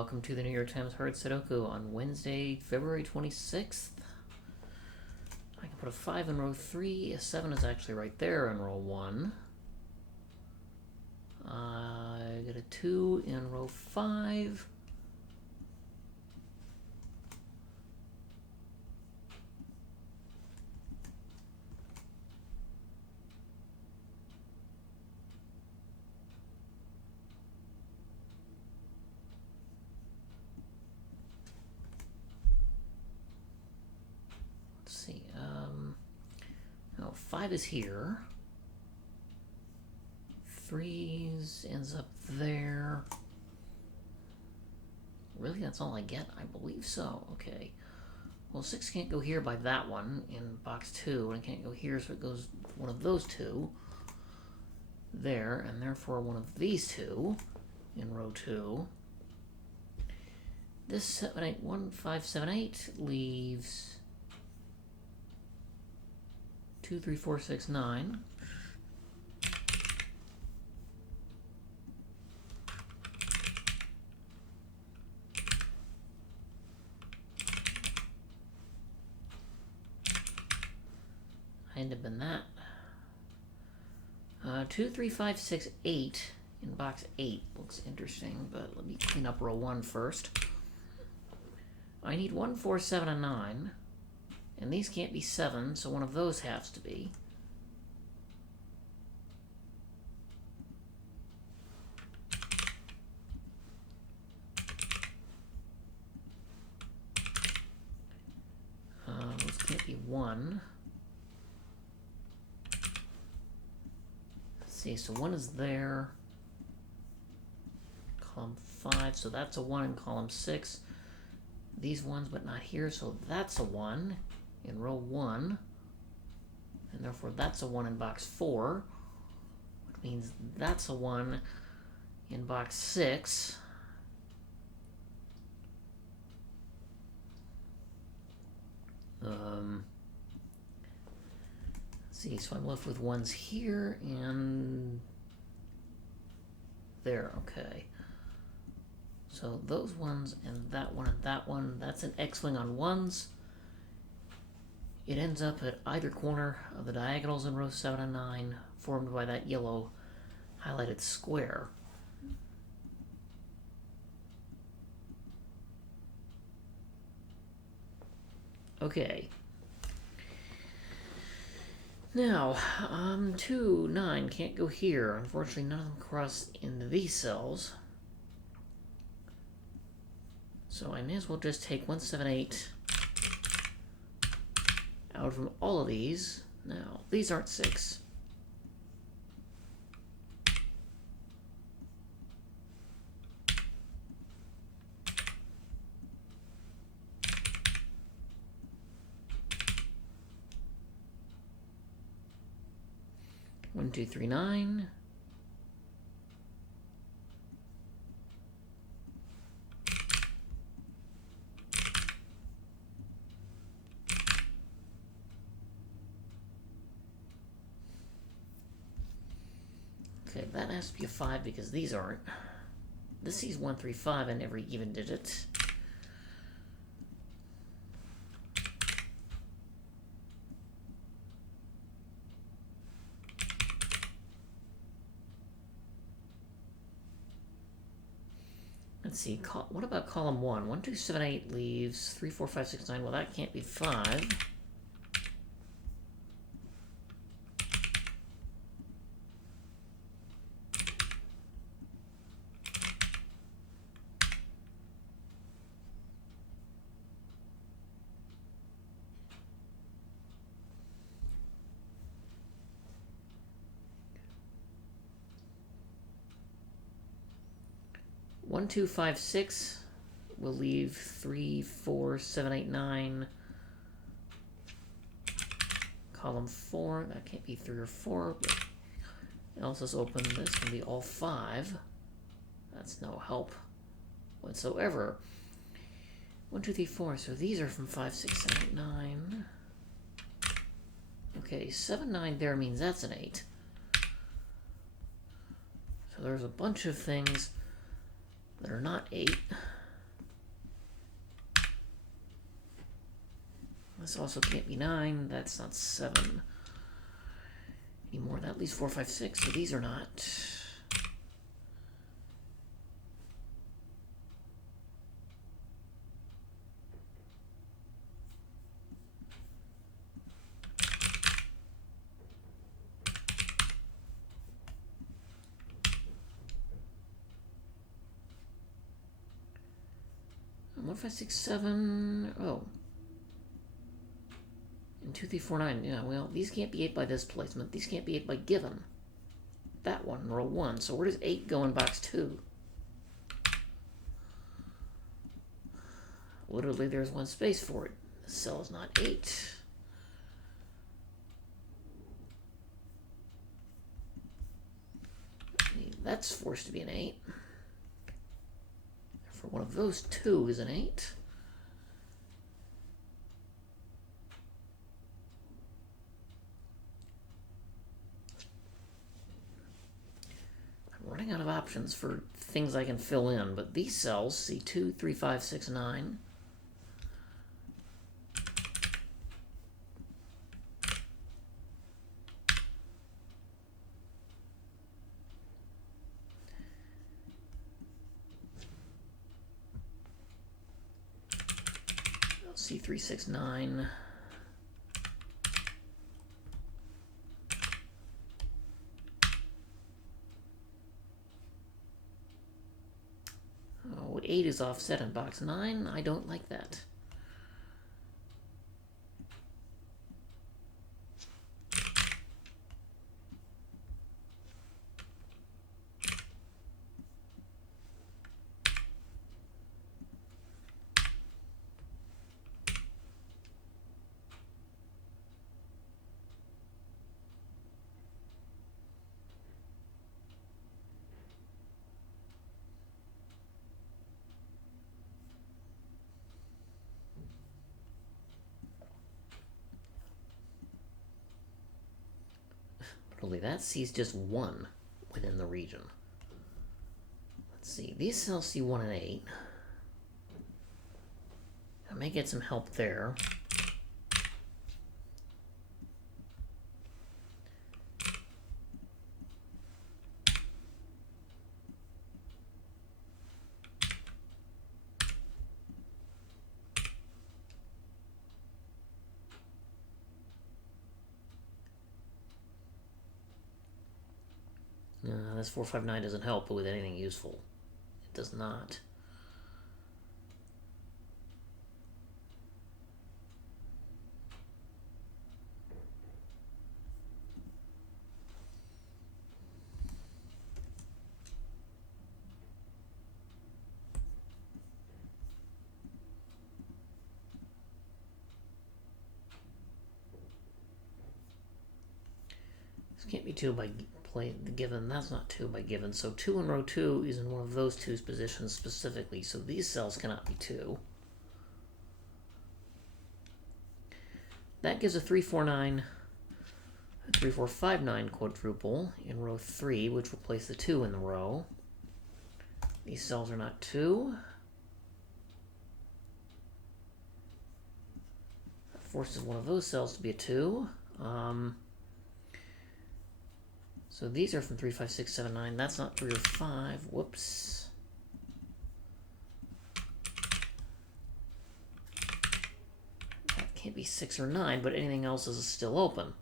welcome to the New York Times Hard Sudoku on Wednesday, February 26th. I can put a 5 in row 3, a 7 is actually right there in row 1. I get a 2 in row 5. Let's see, no, 5 is here. 3 ends up there. Really, that's all I get? I believe so. Okay. Well, 6 can't go here by that one in box 2, and it can't go here, so it goes one of those two there, and therefore one of these two in row 2. This 7, 8, 1, 5, 7, 8 leaves 2, 3, 4, 6, 9. I end up in that. 2, 3, 5, 6, 8 in box 8 looks interesting, but let me clean up row 1 first. I need 1, 4, 7, and 9. And these can't be 7, so one of those has to be. This can't be 1. Let's see, so 1 is there. Column 5, so that's a 1 in column 6. These ones, but not here, so that's a 1 in row 1. And therefore that's a 1 in box 4. Which means that's a 1 in box 6. Let's see, so I'm left with 1s here and there, okay. So those ones and that one, that's an X-wing on 1s. It ends up at either corner of the diagonals in row 7 and 9, formed by that yellow highlighted square. Okay. Now, 2, 9 can't go here. Unfortunately, none of them cross into these cells. So I may as well just take 1, 7, 8 out from all of these. Now, these aren't 6. One, 2, 3, 9. Okay, that has to be a 5 because these aren't. This sees 1, 3, 5 in every even digit. Let's see, what about column 1? 1, 2, 7, 8 leaves 3, 4, 5, 6, 9. Well, that can't be 5. One, 2, 5, 6 will leave 3, 4, 7, 8, 9. Column 4, that can't be 3 or 4, but else is open. This can be all 5. That's no help whatsoever. 1, 2, 3, 4. So these are from 5, 6, 7, 8, 9. Okay, 7, 9 there means that's an 8. So there's a bunch of things that are not 8. This also can't be 9. That's not 7 anymore. That leaves 4, 5, 6. So these are not. And 1, 5, 6, 7. Oh. And 2, 3, 4, 9. Yeah, well, these can't be 8 by this placement. These can't be 8 by given. That one, row 1. So where does 8 go in box 2? Literally, there's one space for it. The cell is not 8. That's forced to be an 8. For one of those, 2 is an 8. I'm running out of options for things I can fill in, but these cells, C2, 3, 5, 6, 9. C3, 6, 9. Oh, 8 is offset in box 9. I don't like that. Only that sees just 1 within the region. Let's see, these cells see 1 and 8. I may get some help there. This 4, 5, 9 doesn't help with anything useful. It does not. This can't be 2 by given. That's not 2 by given. So 2 in row 2 is in one of those 2's positions specifically. So these cells cannot be 2. That gives a 3, 4, 9, 3, 4, 5, 9 quadruple in row 3, which will place the 2 in the row. These cells are not 2. That forces one of those cells to be a 2. So these are from 3, 5, 6, 7, 9. That's not 3 or 5. Whoops. That can't be 6 or 9, but anything else is still open.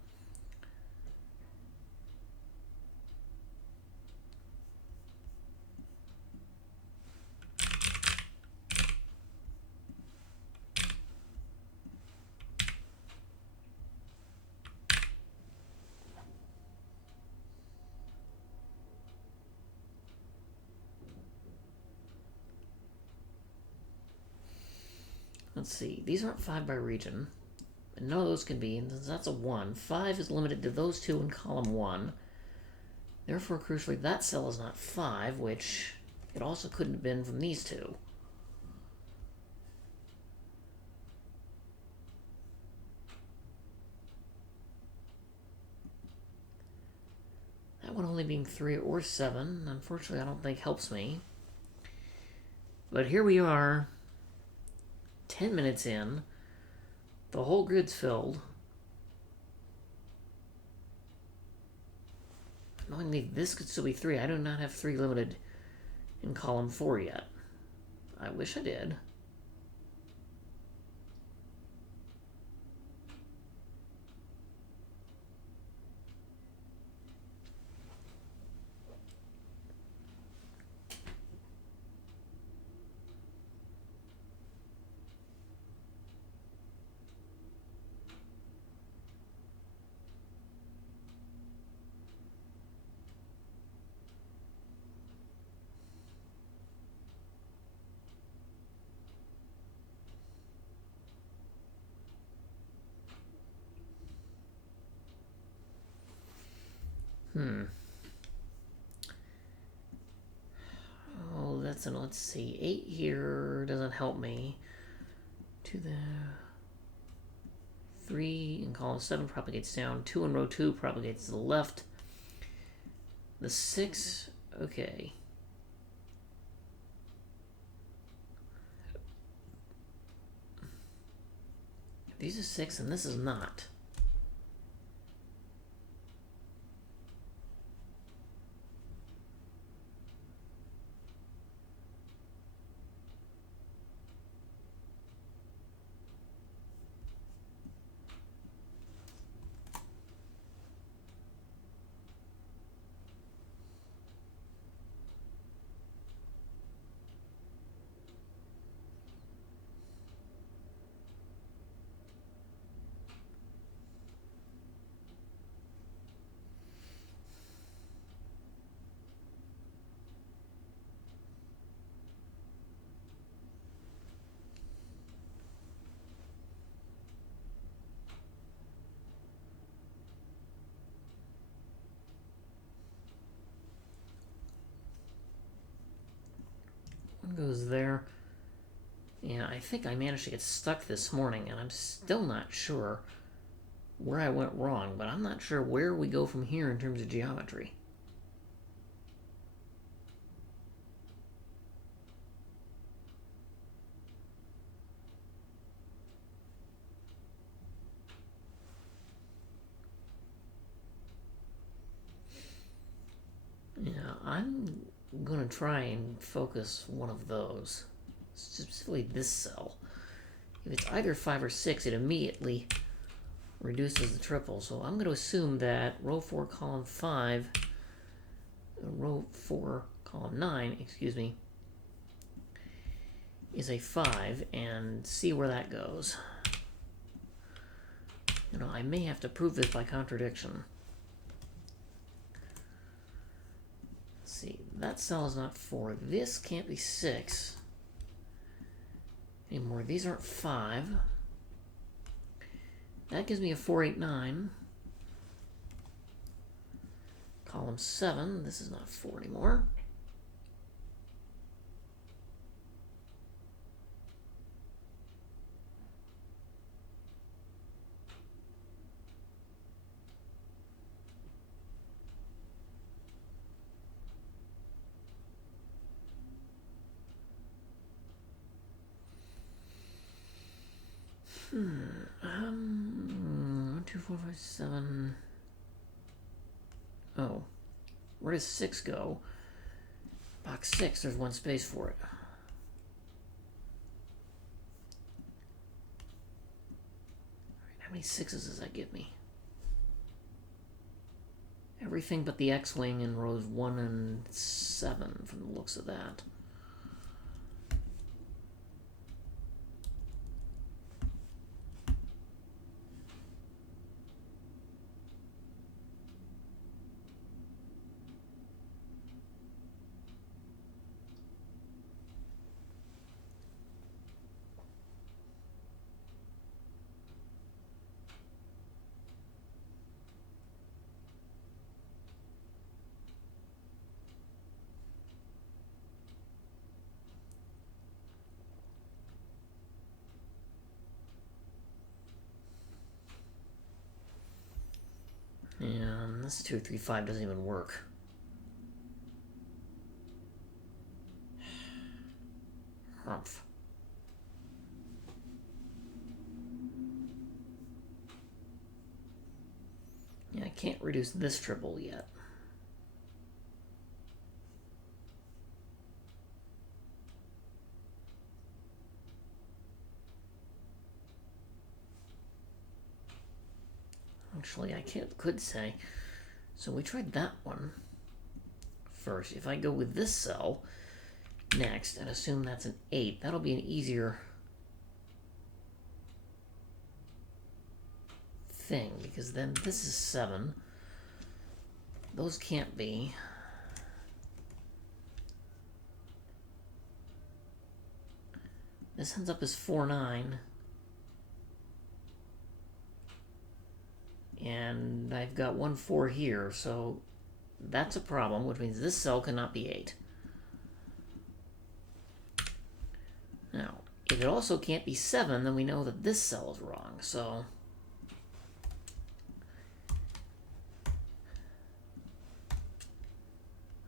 Let's see, these aren't 5 by region, and none of those can be, and that's a 1. 5 is limited to those 2 in column 1. Therefore, crucially, that cell is not 5, which it also couldn't have been from these 2. That one only being 3 or 7, unfortunately, I don't think helps me. But here we are, 10 minutes in. The whole grid's filled. Knowing this could still be 3. I do not have 3 limited in column 4 yet. I wish I did. Oh, that's an, let's see, 8 here doesn't help me. To the 3 in column 7 propagates down. 2 in row 2 propagates to the left. The 6, okay. These are 6 and this is not. One goes there. Yeah, I think I managed to get stuck this morning, and I'm still not sure where I went wrong, but I'm not sure where we go from here in terms of geometry. Yeah, I'm gonna try and focus one of those. Specifically this cell. If it's either 5 or 6, it immediately reduces the triple. So I'm going to assume that row 4, column 5, row 4, column 9, excuse me, is a 5, and see where that goes. You know, I may have to prove this by contradiction. Let's see, that cell is not 4. This can't be 6 anymore. These aren't 5. That gives me a 4, 8, 9. Column 7, this is not 4 anymore. One, 2, 4, 5, 7. Oh, where does 6 go? Box 6, there's 1 space for it. How many 6s does that give me? Everything but the X-wing in rows 1 and 7 from the looks of that. And this 2, 3, 5 doesn't even work. Humph. Yeah, I can't reduce this triple yet. Actually, I could say. So we tried that one first. If I go with this cell next and assume that's an 8, that'll be an easier thing, because then this is 7. Those can't be. This ends up as 4, 9. And I've got 1, 4 here, so that's a problem, which means this cell cannot be 8. Now, if it also can't be 7, then we know that this cell is wrong, so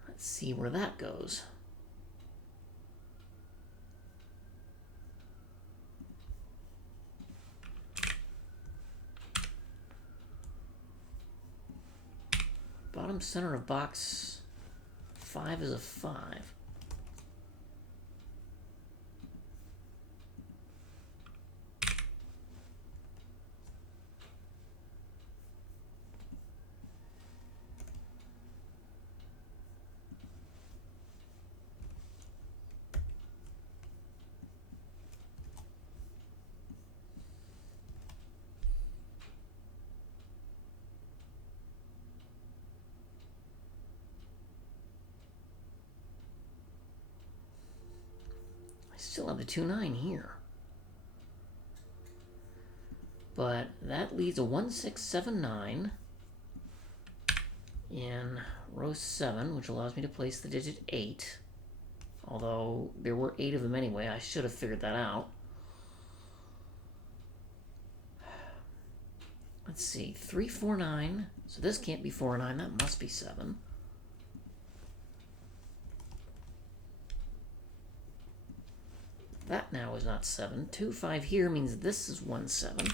let's see where that goes. Bottom center of box 5 is a 5. Still have the 2, 9 here. But that leaves a 1, 6, 7, 9 in row 7, which allows me to place the digit 8. Although there were 8 of them anyway, I should have figured that out. Let's see, 3, 4, 9. So this can't be 4, 9, that must be 7. That now is not 7. 2, 5 here means this is 1, 7.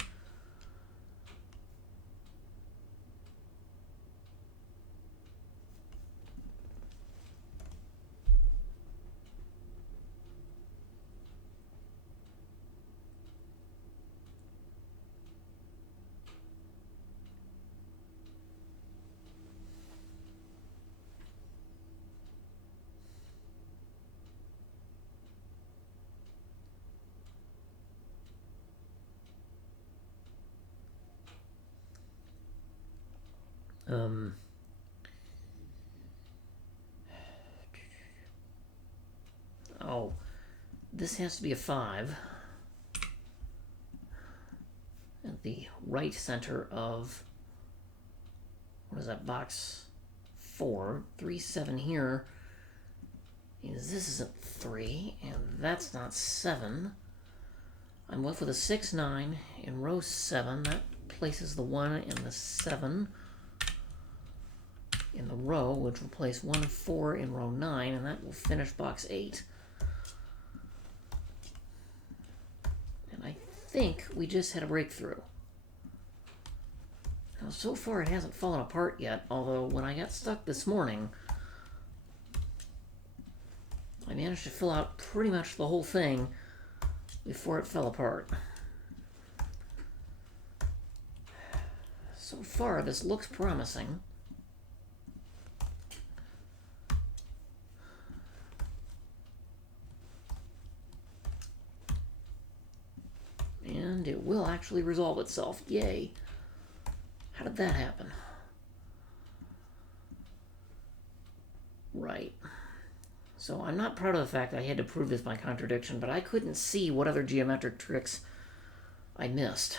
Oh, this has to be a 5 at the right center of, what is that, box 4. 3, 7 here means this isn't 3, and that's not 7. I'm left with a 6, 9 in row 7. That places the 1 and the 7 in the row, which will place 1 and 4 in row 9, and that will finish box 8. And I think we just had a breakthrough. Now, so far it hasn't fallen apart yet, although when I got stuck this morning, I managed to fill out pretty much the whole thing before it fell apart. So far, this looks promising. And it will actually resolve itself. Yay. How did that happen? Right. So I'm not proud of the fact that I had to prove this by contradiction, but I couldn't see what other geometric tricks I missed.